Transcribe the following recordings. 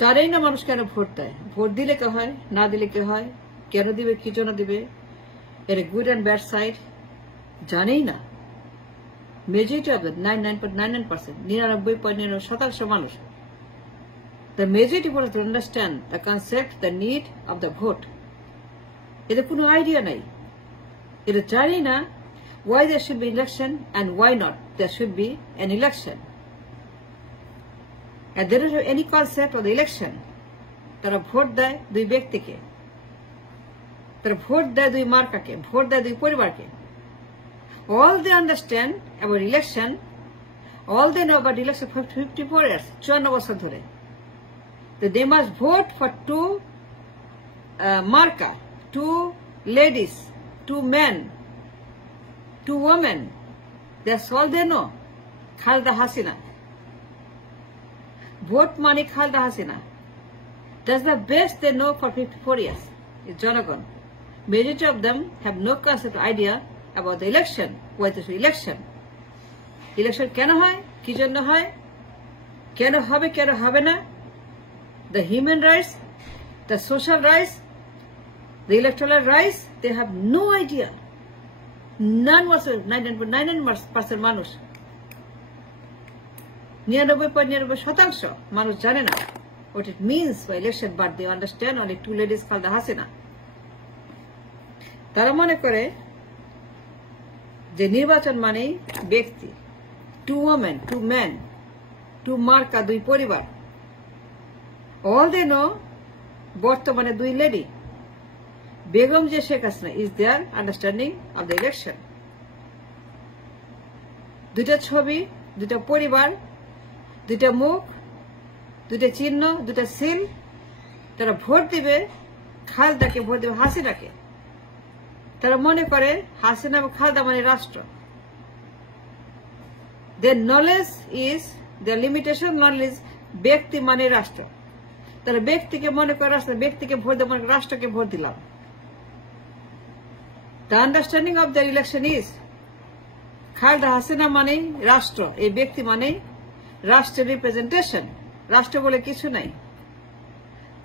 জানেই না মানুষ কেন ভোট দেয়, ভোট দিলে কে হয়, না দিলে কে হয়, কেন দিবে, কি জন্য দিবে, এর গুড অ্যান্ড ব্যাড সাইড জানেই না। মেজরিটি অফ দ্য 99.99%, 99.99% মানুষ, the majority wants to understand the concept, the need of the vote. এদের কোনো আইডিয়া নাই, এরা জানে না why there should be election and why not there should be an election. And they don't have any concept of the election. তারা vote দেয় দুই ব্যক্তিকে, তারা ভোট দেয় দুই মার্কাকে, ভোট দেয় দুই পরিবারকে। All they understand about election, all they know about election for 54 years, 54 বছর ধরে, that they must vote for two marka, two ladies, two men, two women. That's all they know. Khalda Hasina. Vote money Khalda Hasina. That's the best they know for 54 years. It's Jonagon. Majority of them have no concept idea about the election. What is election? Election keno hoy? Ki jonno hoy? Keno hobe na? The human rights, the social rights, the electoral rights, they have no idea. None whatsoever. 99.99% মানুষ, 99.99% মানুষ জানে না what it means by election, but they understand only two ladies called the Hasina. তারা মনে করে যে নির্বাচন মানেই ব্যক্তি, two women, two men, two মার্কা, দুই পরিবার। All they know, বর্তমানে দুই লেডি, বেগম যে Sheikh Hasina is their understanding of the election. দুইটা ছবি, দুইটা পরিবার, দুইটা মুখ, দুইটা চিহ্ন, দুইটা সিল। তারা ভোট দিবে খালেদাকে, ভোট দিবে হাসিনাকে। তারা মনে করে হাসিনা এবং খালেদা মানে রাষ্ট্র। Their knowledge is, their limitation knowledge, ব্যক্তি মানে রাষ্ট্র। তারা ব্যক্তিকে মনে করে রাষ্ট্র, ব্যক্তিকে ভোট দেওয়া মানে রাষ্ট্রকে ভোট দিলাম। The understanding of the election is, Khaleda Hasina মানে রাষ্ট্র, এই ব্যক্তি মানে রাষ্ট্রের রিপ্রেজেন্টেশন, রাষ্ট্র বলে কিছু নাই।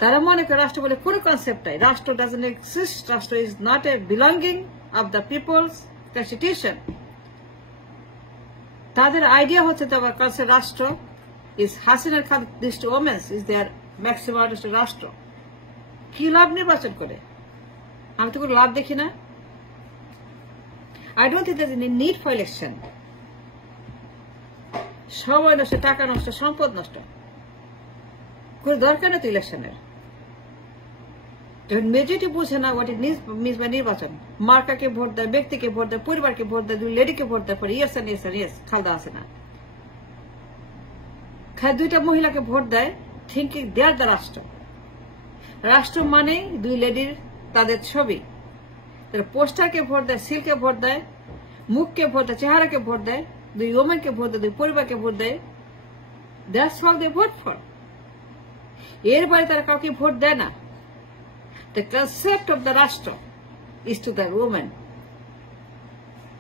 তারা মনে করে রাষ্ট্র বলে কোনো কনসেপ্ট নাই, রাষ্ট্র doesn't exist, রাষ্ট্র is not a belonging of the people's constitution. তাদের আইডিয়া হচ্ছে তোমার কাছে রাষ্ট্র is হাসিনার দৃষ্টি ওমেন্স is their maximum রাষ্ট্র। কি লাভ নির্বাচন করে? আমি তো কোনো লাভ দেখি না। I don't think there's any need for election. সময় নষ্ট, টাকা নষ্ট, সম্পদ নষ্ট, কোনো দরকার নেই তো ইলেকশনের। যখন মেজরিটি বুঝে না হোয়াট ইট মিনস বাই নির্বাচন, মার্কাকে ভোট দেয়, ব্যক্তিকে ভোট দেয়, পরিবারকে ভোট দেয়, দুই লেডিকে ভোট দেয়, পরে yes and yes and yes Khaleda Hasina. দুইটা মহিলাকে ভোট দেয় থিঙ্কিং দে আর দ্য রাষ্ট্র। রাষ্ট্র মানে দুই লেডির তাদের ছবি, তারা পোস্টারকে ভোট দেয়, সিলকে ভোট দেয়, মুখকে ভোট দেয়, চেহারাকে ভোট দেয়, দুই ওমেনকে ভোট দেয়, দুই পরিবারকে ভোট দেয়। That's how they vote for. এর বাইরে তারা কাউকে ভোট দেয় না। The concept of the Rashtra is to the woman.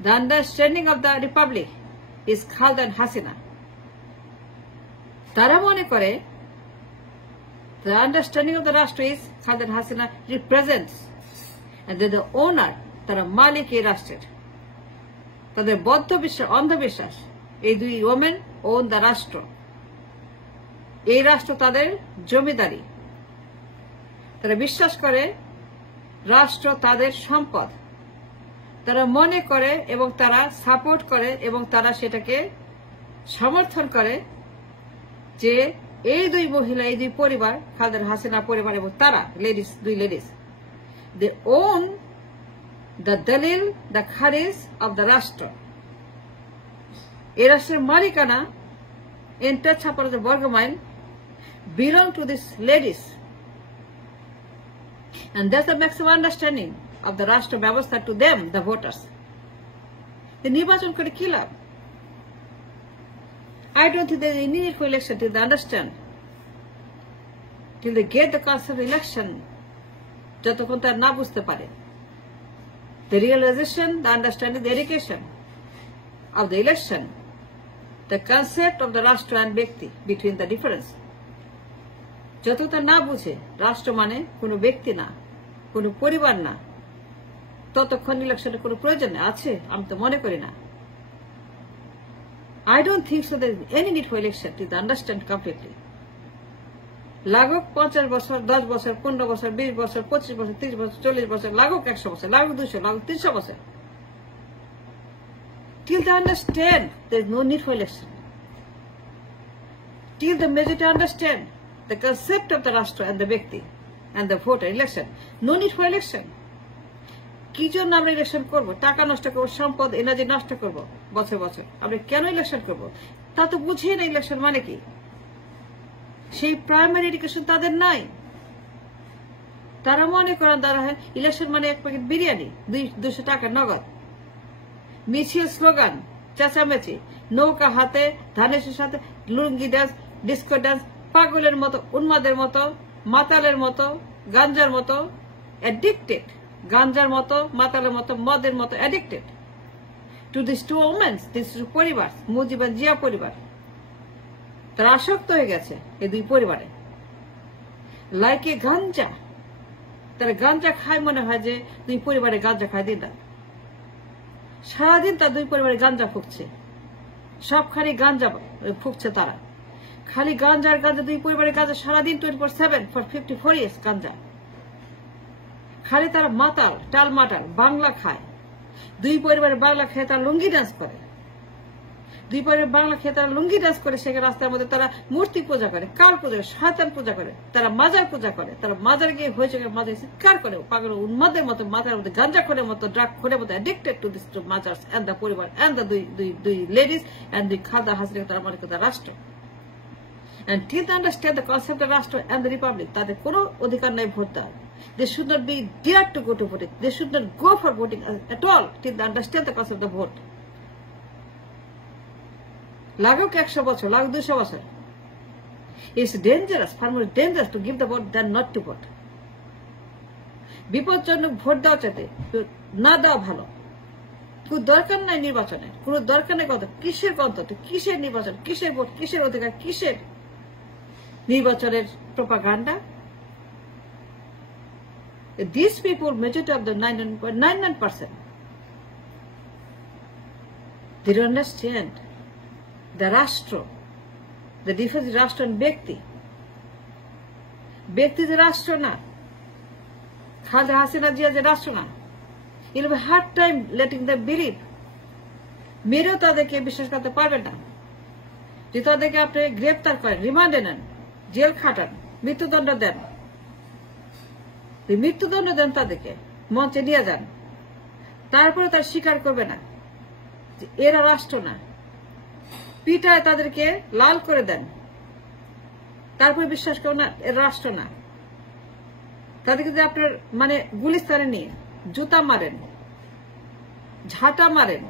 The understanding of the republic is Khaleda and Hasina. তারা মনে করে the understanding of the Rashtra is Khaleda and Hasina represents, and they're the owner, তারা মালিক এই রাষ্ট্রের। তাদের বদ্ধ বিশ্বাস, অন্ধবিশ্বাস, এই দুই ওমেন ওন দ্য রাষ্ট্র, এই রাষ্ট্র তাদের জমিদারি। তারা বিশ্বাস করে রাষ্ট্র তাদের সম্পদ। তারা মনে করে এবং তারা সাপোর্ট করে এবং তারা সেটাকে সমর্থন করে যে এই দুই মহিলা, এই দুই পরিবার, খালেদা হাসিনা পরিবার এবং তারা লেডিস, দুই লেডিস, দে ওন দ্য দলিল, দ্য খারিজ অব দ্য রাষ্ট্র। এই রাষ্ট্রের মালিকানা এন্টার ছাপানো বর্গমাইল belong to these ladies. And that's the maximum understanding of the Rashtra Vyavastha to them, the voters. The নির্বাচন করে কি লাভ? I don't think there is any need for election till they understand, till they get the concept of election, যতক্ষণ তারা না বুঝতে পারে the realization, the understanding, the education of the election, the concept of the Rashtra and Bhakti, between the difference. যতটা না বুঝে রাষ্ট্র মানে কোনো ব্যক্তি না, কোনো পরিবার না, ততক্ষণ ইলেকশনের কোনো প্রয়োজন আছে আমি তো মনে করি না। I don't think so there is any need for election to understand completely. লাগুক 50 বছর, 10 বছর, 15 বছর, 20 বছর, 25 বছর, 30 বছর, 40 বছর, লাগুক 100 বছর, লাগুক 200, লাগুক 300 বছর। Till they understand there is no need for election. Till the majority understand the concept of the Rashtra and the Vyakti and the voter election, no need for election. কি জন্য আমরা ইলেকশন করবো? টাকা নষ্ট করবো, সম্পদ এনার্জি নষ্ট করবো বছর বছর। আমরা কেন ইলেকশন করবো? তা তো বুঝিয়ে না ইলেকশন মানে কি। সেই প্রাইমারি এডুকেশন তাদের নাই। তারা মনে করেন তারা ইলেকশন মানে এক প্যাকেট বিরিয়ানি, 200 টাকা নগদ, মিছিল, স্লোগান, চেঁচামেচি, নৌকা হাতে, ধানের সাথে লুঙ্গি ডান্স, ডিস্কো ডান্স, পাগলের মতো, উন্মাদের মতো, মাতালের মতো, গাঞ্জার মতো অ্যাডিক্টেড, গাঞ্জার মতো, মাতালের মতো, মদের মতো addicted to this to women's, this পরিবার, মুজিব এন্ড জিয়া পরিবার। তারা আসক্ত হয়ে গেছে এই দুই পরিবারে। লাইক এ গাঞ্জা, তারা গাঞ্জা খায়, মনে হয় যে দুই পরিবারে গাঞ্জা খায় দিন রাত। সারাদিন তার দুই পরিবারে গাঞ্জা ফুকছে, সবখানি গাঞ্জা ফুকছে তারা, খালি গাঞ্জা আর গাঞ্জা, দুই পরিবারে গাঞ্জা সারাদিন 24/7 ফর 54 years গাঞ্জা। খালি তারা মাতাল, টাল মাটাল, বাংলা খায়, দুই পরিবারে বাংলা খেয়ে তারা লুঙ্গি ডান্স করে, দুই পরিবার বাংলা খেয়ে তারা লুঙ্গি ডান্স করে, সেখানে রাস্তার মধ্যে তারা মূর্তি পূজা করে, কাল পূজা করে, শয়তান পূজা করে, তারা মাজার পূজা করে, তারা মাজার গিয়ে হয়েছে মাজার চিৎকার করে, পাগল উন্মাদের মতো, মাথার মধ্যে গাঞ্জা করে মতো, ড্রাগ করে মতো অ্যাডিক্টেড টু দিস মাজার্স এন্ড দ্য পরিবার এন্ড দ্য দুই লেডিজ এন্ড দুই খাদা হাসিনা, তারা মনে করে রাষ্ট্র। And till they understand the concept of Rashtra and the Republic, তাদের কোনো অধিকার নাই ভোট দেওয়ার। They should not be dared to go to voting. They should not go for voting at all till they understand the concept of the vote. লাগুক 100 বছর, লাগুক 200 বছর। It's dangerous, far more dangerous to give the vote than not to vote. বিপজ্জনক vote দেওয়া চাইতে না দেওয়া ভালো। কোনো দরকার নাই নির্বাচনের, কোনো দরকার নেই কথা। কিসের গণতন্ত্র, কিসের নির্বাচন, কিসের ভোট, কিসের অধিকার, কিসের নির্বাচনের propaganda? These people, majority of the 99%, they don't understand the Rashtra, the difference in Rashtra and Vyakti. Vyakti is Rashtra na, Khaleda Hasina Jia is Rashtra na. You'll have a hard time letting them believe. মেরেও তাদেরকে বিশ্বাস করতে পারবেন না। যে তাদেরকে আপনি গ্রেপ্তার করেন, রিমান্ডে নেন, জেল খাটান, মৃত্যুদণ্ড দেন, মৃত্যুদণ্ড দেন, তাদেরকে মঞ্চে নিয়ে যান, তারপরে তার স্বীকার করবে না যে এরা রাষ্ট্র না। পিটায় তাদেরকে লাল করে দেন, তারপরে বিশ্বাস করবেন না এরা রাষ্ট্র না। তাদেরকে যে আপনার মানে গুলিস্তানে নিয়ে জুতা মারেন, ঝাঁটা মারেন,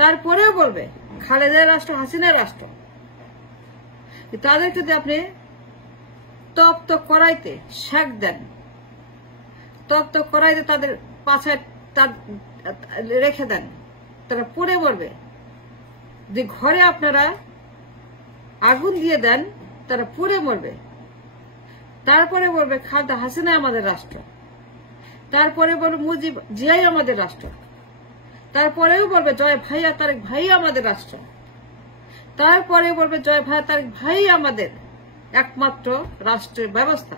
তারপরেও বলবে খালেদার রাষ্ট্র, হাসিনার রাষ্ট্র। তাদেরকে যদি আপনি তপ্ত কড়াইতে সেক দেন, তপ্ত কড়াইতে তাদের পাছায় রেখে দেন, তারা পুড়ে মরবে। যে ঘরে আপনারা আগুন দিয়ে দেন, তারা পুড়ে মরবে। তারপরে বলবে খালেদা হাসিনা আমাদের রাষ্ট্র, তারপরে বলবে মুজিব জিয়াই আমাদের রাষ্ট্র, তারপরেও বলবে জয় ভাইয়া তারেক ভাই আমাদের রাষ্ট্র, তারপরে বলবে জয় ভাইয়া তারেক ভাই আমাদের একমাত্র রাষ্ট্রের ব্যবস্থা।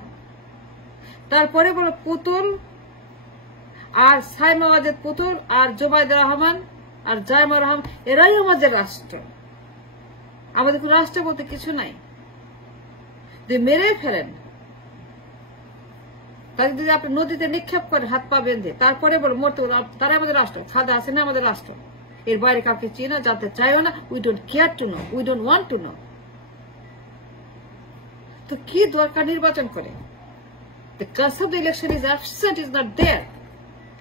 তারপরে বলবে পুতুল আর সাইমা ওয়াজেদ পুতুল আর জোবাইদুর রহমান আর জায়মা রহমান এরাই আমাদের রাষ্ট্র। আমাদের কোন রাষ্ট্র বলতে কিছু নাই। মেরে ফেলেন তাকে, যদি আপনি নদীতে নিক্ষেপ করে হাত পা বেঁধে, তারপরে বলে মরতে, তারা আমাদের রাষ্ট্র, খালেদা হাসিনা আমাদের রাষ্ট্র। এর বাইরে কাউকে চিনো, জানতে চাইও না। We don't care to know, we don't want to know. তো কি দরকার নির্বাচন করে? The concept of election is absent, is not there.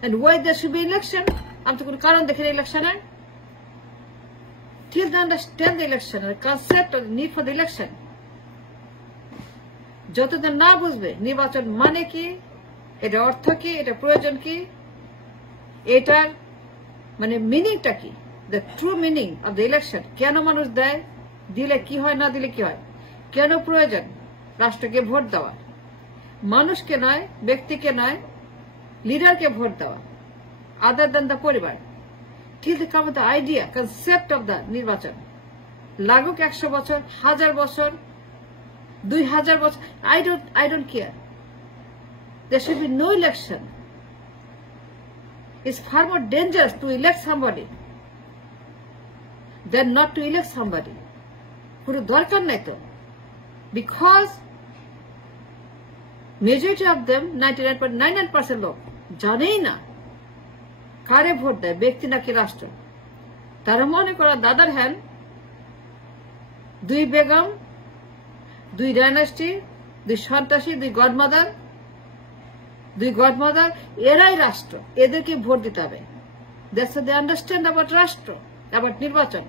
And why there should be election? আমি তো কোনো কারণ দেখি না ইলেকশনের। Till they understand the election, the concept or the need for the election, যতদিন না বুঝবে নির্বাচন মানে কি, এটা অর্থ কি, এটা প্রয়োজন কি, এটার মানে মিনিংটা কি, the true meaning of the election, কেন মানুষ দেয়, দিলে কি হয়, না দিলে কি হয়, কেন প্রয়োজন, রাষ্ট্রকে ভোট দেওয়া, মানুষকে নয়, ব্যক্তিকে নয়, লিডারকে ভোট দেওয়া, আদার দেন দ্য পরিবার। till they come with the idea, concept of the নির্বাচন। লাগুক 100 বছর, 1000 বছর, 2000 বছর, I don't care. There should be no election. It's far more dangerous to elect somebody than not to elect somebody. কোনো দরকার নাই তো, because majority of them 99.99% লোক জানেই না কারে ভোট দেয়, ব্যক্তি নাকি রাষ্ট্র। তারা মনে করা দাদার হ্যান, 2 বেগম, 2 ডাইনাস্টি, 2 সন্ত্রাসী, 2 গডমাদার, এরাই রাষ্ট্র, এদেরকে ভোট দিতে হবে। That's what they understand about রাষ্ট্র, about নির্বাচন।